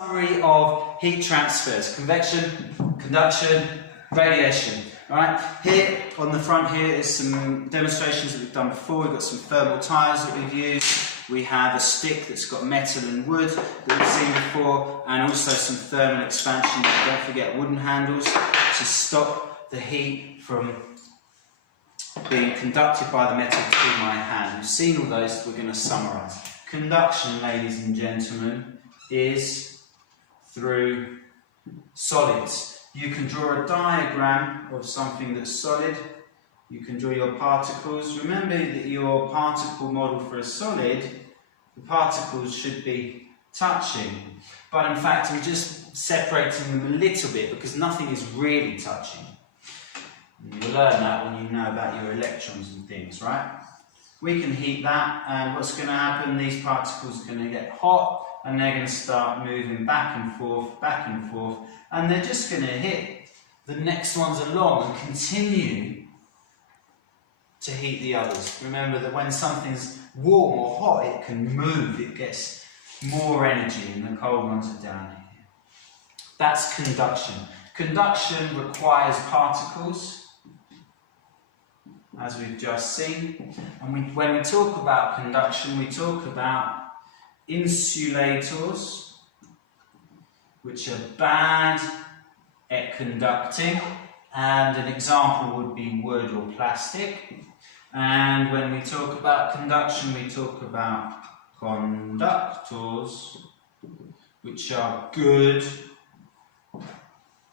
Summary of heat transfers: convection, conduction, radiation. Alright, here on the front here is some demonstrations that we've done before. We've got some thermal tyres that we've used. We have a stick that's got metal and wood that we've seen before, and also some thermal expansion. Don't forget wooden handles to stop the heat from being conducted by the metal through my hand. We've seen all those, we're going to summarise. Conduction, ladies and gentlemen, is through solids. You can draw a diagram of something that's solid. You can draw your particles. Remember that your particle model for a solid, the particles should be touching. But in fact, we're just separating them a little bit because nothing is really touching. You'll learn that when you know about your electrons and things, right? We can heat that, and what's going to happen, these particles are going to get hot, and they're going to start moving back and forth, and they're just going to hit the next ones along and continue to heat the others. Remember that when something's warm or hot, it can move, it gets more energy, and the cold ones are down here. That's conduction. Conduction requires particles, as we've just seen. And when we talk about conduction, we talk about insulators, which are bad at conducting, and an example would be wood or plastic. And when we talk about conduction, we talk about conductors, which are good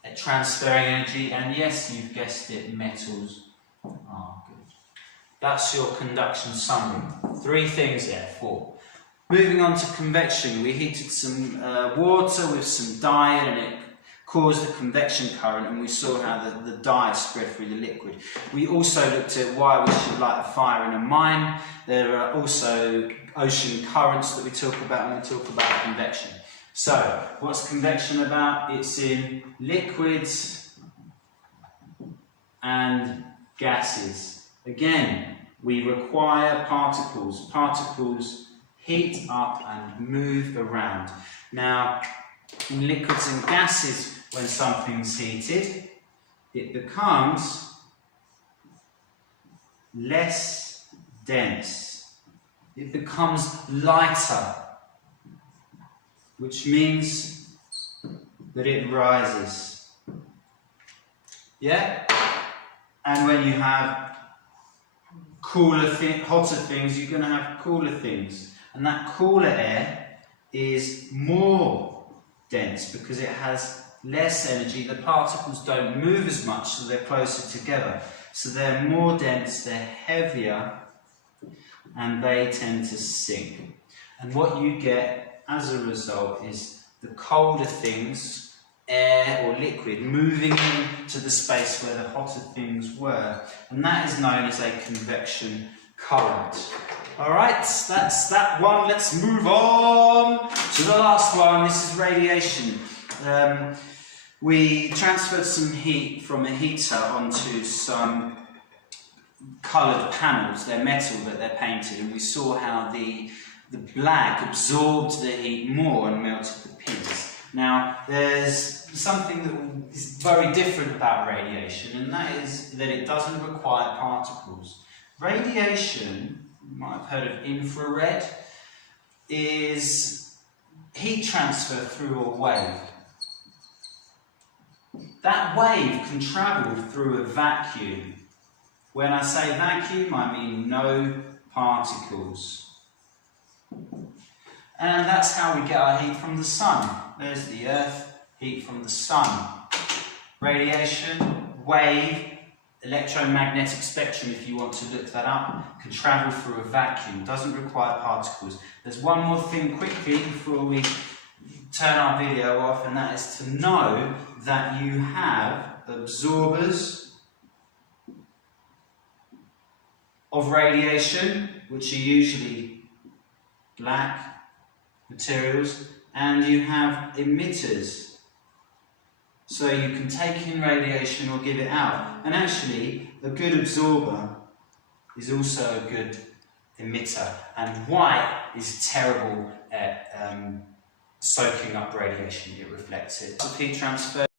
at transferring energy, and yes, you've guessed it, metals are good. That's your conduction summary. 3 things there, 4. Moving on to convection, we heated some water with some dye, and it caused a convection current, and we saw how the dye spread through the liquid. We also looked at why we should light a fire in a mine. There are also ocean currents that we talk about when we talk about convection. So, what's convection about? It's in liquids and gases. Again, we require particles. Particles heat up and move around. Now, in liquids and gases, when something's heated, it becomes less dense. It becomes lighter, which means that it rises. Yeah? And when you have hotter things, you're going to have cooler things. And that cooler air is more dense because it has less energy. The particles don't move as much, so they're closer together. So they're more dense, they're heavier, and they tend to sink. And what you get as a result is the colder things, air or liquid, moving into the space where the hotter things were. And that is known as a convection current. Alright, that's that one. Let's move on to the last one. This is radiation. We transferred some heat from a heater onto some coloured panels. They're metal, but they're painted, and we saw how the black absorbed the heat more and melted the pins. Now, there's something that is very different about radiation, and that is that it doesn't require particles. Radiation, you might have heard of infrared, is heat transfer through a wave. That wave can travel through a vacuum. When I say vacuum, I mean no particles. And that's how we get our heat from the sun. There's the earth, heat from the sun. Radiation, wave, electromagnetic spectrum, if you want to look that up, can travel through a vacuum, doesn't require particles. There's one more thing quickly before we turn our video off, and that is to know that you have absorbers of radiation, which are usually black materials, and you have emitters. So you can take in radiation or give it out. And actually, a good absorber is also a good emitter. And white is terrible at soaking up radiation, it reflects it. Heat transfer.